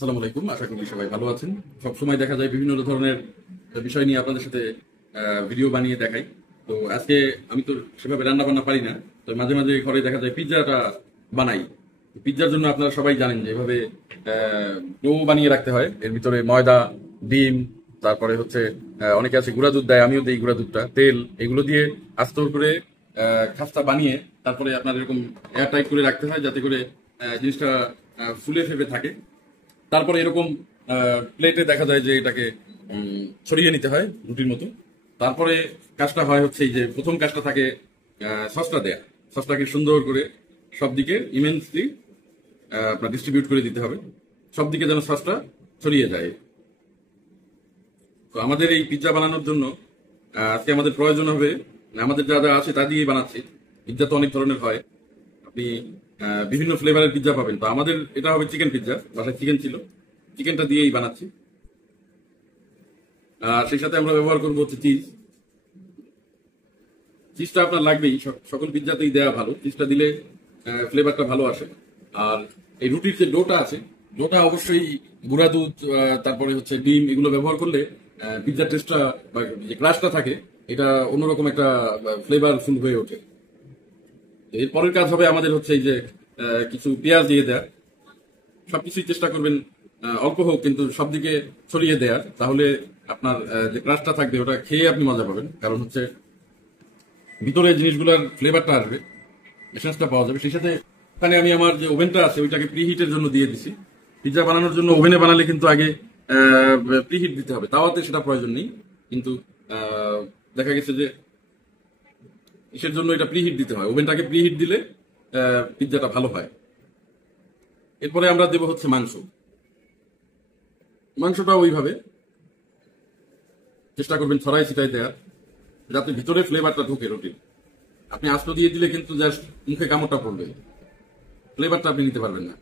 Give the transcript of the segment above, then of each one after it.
আসসালামু আলাইকুম, আশা করি সবাই ভালো আছেন। সবসময় দেখা যায় বিভিন্ন ধরনের বিষয় নিয়ে আপনাদের সাথে ভিডিও বানিয়ে দেখাই। তো আজকে আমি তো সেভাবে রান্না বান্না পারি না, তো মাঝে মাঝে ঘরে দেখা যায় পিৎজাটা বানাই। পিৎজার জন্য আপনারা সবাই জানেন যে এভাবে ডো বানিয়ে রাখতে হয়। এর ভিতরে ময়দা, ডিম, তারপরে হচ্ছে অনেকে আছে গুঁড়া দুধ দেয়, আমিও দিই গুঁড়া দুধটা, তেল, এগুলো দিয়ে আস্তর করে খাস্তা বানিয়ে তারপরে আপনার এরকম এয়ার টাইট করে রাখতে হয়, যাতে করে জিনিসটা ফুলে ফেপে থাকে। তারপরে এরকম প্লেটে দেখা যায় যে এটাকে ছড়িয়ে নিতে হয় রুটির মতো। তারপরে কাজটা হয় হচ্ছে এই যে প্রথম কাজটা থাকে সসটা দেয়া। সসটাকে সুন্দর করে সব দিকে ইমেন্সলি আপনার ডিস্ট্রিবিউট করে দিতে হবে, সব দিকে যেন সসটা ছড়িয়ে যায়। তো আমাদের এই পিৎজা বানানোর জন্য আজকে আমাদের প্রয়োজন হবে, আমাদের যা যা আছে তা দিয়েই বানাচ্ছি। পিৎজা তো অনেক ধরনের হয়, আপনি বিভিন্ন ফ্লেভারের পিৎজা পাবেন। তো আমাদের এটা হবে চিকেন পিৎজা, বাসায় চিকেন ছিল, চিকেনটা দিয়েই বানাচ্ছি। আর সেই সাথে আমরা ব্যবহার করবো হচ্ছে চিজ। চিজটা আপনার লাগবেই, সকল পিৎজাতেই দেওয়া ভালো, চিজটা দিলে ফ্লেভারটা ভালো আসে। আর এই রুটির যে ডোটা আছে, ডোটা অবশ্যই গুঁড়া দুধ, তারপরে হচ্ছে ডিম, এগুলো ব্যবহার করলে পিৎজার টেস্টটা বা যে ক্রাশটা থাকে এটা অন্যরকম একটা ফ্লেভারফুল হয়ে ওঠে। এর পরের কাজ হবে আমাদের হচ্ছে এই যে কিছু পেঁয়াজ দিয়ে দেয়া। সবকিছুই চেষ্টা করবেন অল্প হোক কিন্তু সব দিকে ছড়িয়ে দেওয়ার, তাহলে আপনার যে ক্রাশটা থাকবে ওটা খেয়ে আপনি মজা পাবেন। কারণ হচ্ছে ভিতরে জিনিসগুলোর ফ্লেভারটা আসবে, এসেন্সটা পাওয়া যাবে। সেই সাথে এখানে আমি আমার যে ওভেনটা আছে ওইটাকে প্রিহিটের জন্য দিয়ে দিছি। পিৎজা বানানোর জন্য ওভেনে বানালে কিন্তু আগে প্রিহিট দিতে হবে, তাওয়াতে সেটা প্রয়োজন নেই। কিন্তু দেখা গেছে যে কিসের জন্য এটা প্রিহিট দিতে হয়, ওভেনটাকে প্রিহিট দিলে পিৎজাটা ভালো হয়। এরপরে আমরা দেবো হচ্ছে মাংস। মাংসটা ওইভাবে চেষ্টা করবেন ছড়াই ছিটাই দেওয়ার, যাতে ভিতরে ফ্লেভারটা ঢুকে রুটির। আপনি আস্ত দিয়ে দিলে কিন্তু জাস্ট মুখে কামড়টা পড়বে, ফ্লেভারটা আপনি নিতে পারবেন না।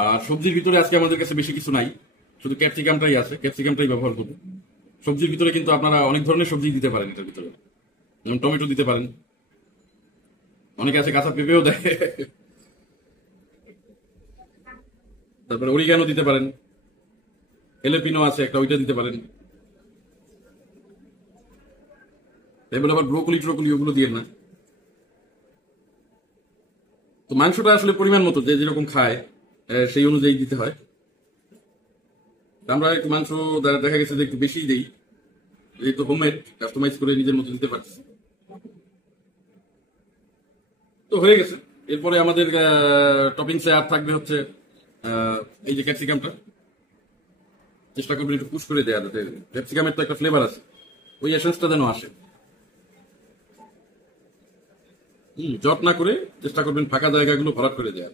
আর সবজির ভিতরে আজকে আমাদের কাছে বেশি কিছু নাই, শুধু ক্যাপসিকামটাই আছে, ক্যাপসিকামটাই ব্যবহার করবো। সবজির ভিতরে কিন্তু আপনারা অনেক ধরনের সবজি দিতে পারেন এটার ভিতরে, যেমন টমেটো দিতে পারেন, অনেকে আছে কাঁচা পেঁপেও দেয়, তারপরে অরিগানো দিতে পারেন, এলেপিনো আছে একটা, ওইটা দিতে পারেন। এবার আবার ব্রোকলি ট্রোকলি ওগুলো দিয়ে না। তো মাংসটা আসলে পরিমাণ মতো যে যেরকম খায় সেই অনুযায়ী দিতে হয়। আমরা একটু মাংস দেখা গেছে যে একটু বেশি দিই, যেহেতু হোমমেড, কাস্টমাইজ করে নিজের মতো দিতে পারছি। তো হয়ে গেছে। এরপরে আমাদের টপিংসে আর থাকবে হচ্ছে এই যে ক্যাপসিকামটা, চেষ্টা করবেন একটু পুশ করে দেওয়া, যাতে ক্যাপসিকামের তো একটা ফ্লেভার আছে, ওই এসেন্সটা যেন আসে। জট না করে চেষ্টা করবেন ফাঁকা জায়গাগুলো ভরাট করে দেওয়া।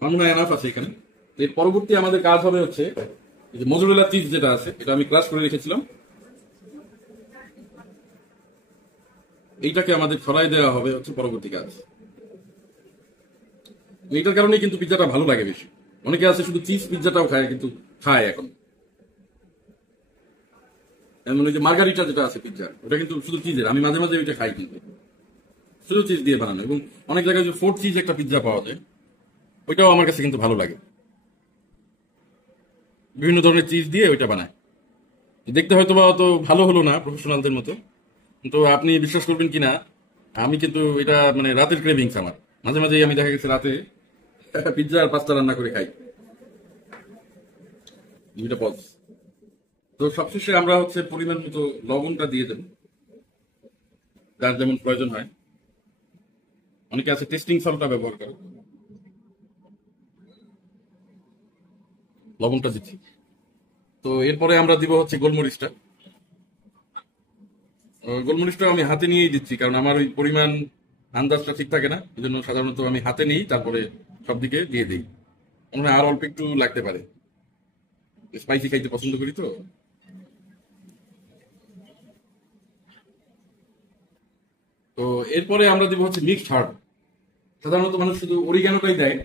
আমার মনে হয় এনাফ আছে এখানে। এর পরবর্তী আমাদের কাজ হবে হচ্ছে এই যে মোজরেলা চিজ যেটা আছে, এটা আমি ক্রাশ করে রেখেছিলাম, এইটাকে আমাদের ছড়াই দেওয়া হবে হচ্ছে পরবর্তী কাজ। এইটার কারণে কিন্তু পিৎজাটা ভালো লাগে বেশি। অনেকে আছে শুধু চিজ পিৎজাটাও খায়, কিন্তু খায় এখন এমন ওই যে মার্গারিটা যেটা আছে পিৎজা, ওটা কিন্তু শুধু চিজের, আমি মাঝে মাঝে ওইটা খাই, কিন্তু শুধু চিজ দিয়ে বানানো। এবং অনেক জায়গায় যে ফোর্থ চিজ একটা পিৎজা পাওয়া যায়, ওইটাও আমার কাছে কিন্তু ভালো লাগে, বিভিন্ন ধরনের চিজ দিয়ে ওইটা বানায়। দেখতে হয়তো বা অত ভালো হলো না প্রফেশনালদের মতো, কিন্তু আপনি বিশ্বাস করবেন কিনা, আমি কিন্তু এটা মানে রাতের ক্রেভিংস আমার। মাঝে মাঝেই আমি দেখা গেছে রাতে পিৎজা আর পাস্তা রান্না করে খাই, দুইটা পদ। তো সবশেষে আমরা হচ্ছে পরিমাণ মতো লবণটা দিয়ে দেব, যার যেমন প্রয়োজন হয়। অনেকে আছে টেস্টিং সল্টটা ব্যবহার করে, লবণটা দিচ্ছি। তো এরপরে আমরা দিব হচ্ছে গোলমরিচটা। গোলমরিচটা আমি হাতে নিয়েই দিচ্ছি, কারণ আমার ওই পরিমাণ আন্দাজটা ঠিক থাকে না, এই জন্য সাধারণত আমি হাতে নিই, তারপরে সব দিকে দিয়ে দিই। মনে হয় আর অল্প একটু লাগতে পারে, স্পাইসি খাইতে পছন্দ করি তো। তো এরপরে আমরা দিব হচ্ছে মিক্সড হার্ব। সাধারণত মানুষ শুধু অরিগানোটাই দেয়,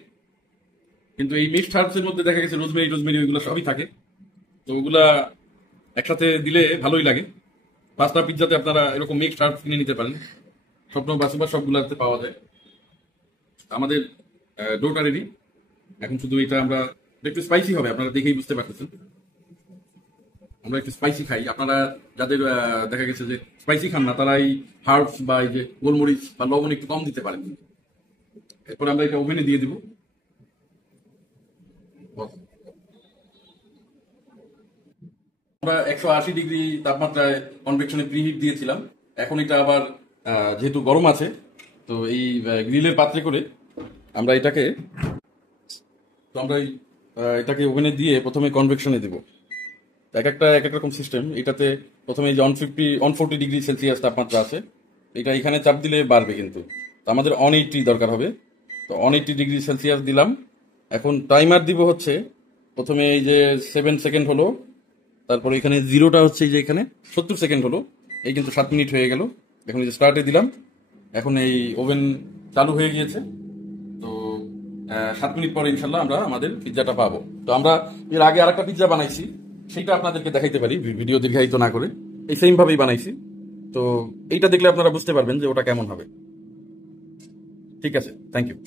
কিন্তু এই মিক্সড হার্বস এর মধ্যে দেখা গেছে রোজমেরি টোজমেরি ওইগুলো সবই থাকে। তো ওগুলা একসাথে দিলে ভালোই লাগে। পাস্তা পিৎজাতে আপনারা এরকম মিক্স হার্ব কিনে নিতে পারেন, স্বপ্ন বাসুবা সবগুলাতে পাওয়া যায়। আমাদের ডোটা রেডি। এখন শুধু এটা আমরা একটু স্পাইসি হবে, আপনারা দেখেই বুঝতে পারতেছেন। আমরা একটু স্পাইসি খাই, আপনারা যাদের দেখা গেছে যে স্পাইসি খান না, তারা এই হার্বস বা এই যে গোলমরিচ বা লবণ একটু কম দিতে পারেন। এরপর আমরা এটা ওভেনে দিয়ে দিব। আমরা 180 ডিগ্রি তাপমাত্রায় কনভেকশনে প্রিহিট দিয়েছিলাম। এখন এটা আবার যেহেতু গরম আছে, তো এই গ্রিলের পাত্রে করে আমরা এটাকে এটাকে ওভেনে দিয়ে প্রথমে কনভেকশনে দিব। এক এক রকম সিস্টেম। এটাতে প্রথমে যে 140 ডিগ্রি সেলসিয়াস তাপমাত্রা আছে, এটা এখানে চাপ দিলে বাড়বে, কিন্তু তো আমাদের 180 দরকার হবে। তো 180 ডিগ্রি সেলসিয়াস দিলাম। এখন টাইমার দিব হচ্ছে, প্রথমে এই যে 7 সেকেন্ড হলো, তারপরে এখানে জিরোটা হচ্ছে এই যে এখানে 70 সেকেন্ড হলো, এই কিন্তু 7 মিনিট হয়ে গেল। এখন এই যে স্টার্টে দিলাম, এখন এই ওভেন চালু হয়ে গিয়েছে। তো 7 মিনিট পরে ইনশাল্লাহ আমরা আমাদের পিৎজাটা পাবো। তো আমরা এর আগে আরেকটা পিৎজা বানাইছি, সেইটা আপনাদেরকে দেখাইতে পারি ভিডিও দীর্ঘায়িত না করে। এই সেম ভাবেই বানাইছি, তো এইটা দেখলে আপনারা বুঝতে পারবেন যে ওটা কেমন হবে। ঠিক আছে, থ্যাংক ইউ।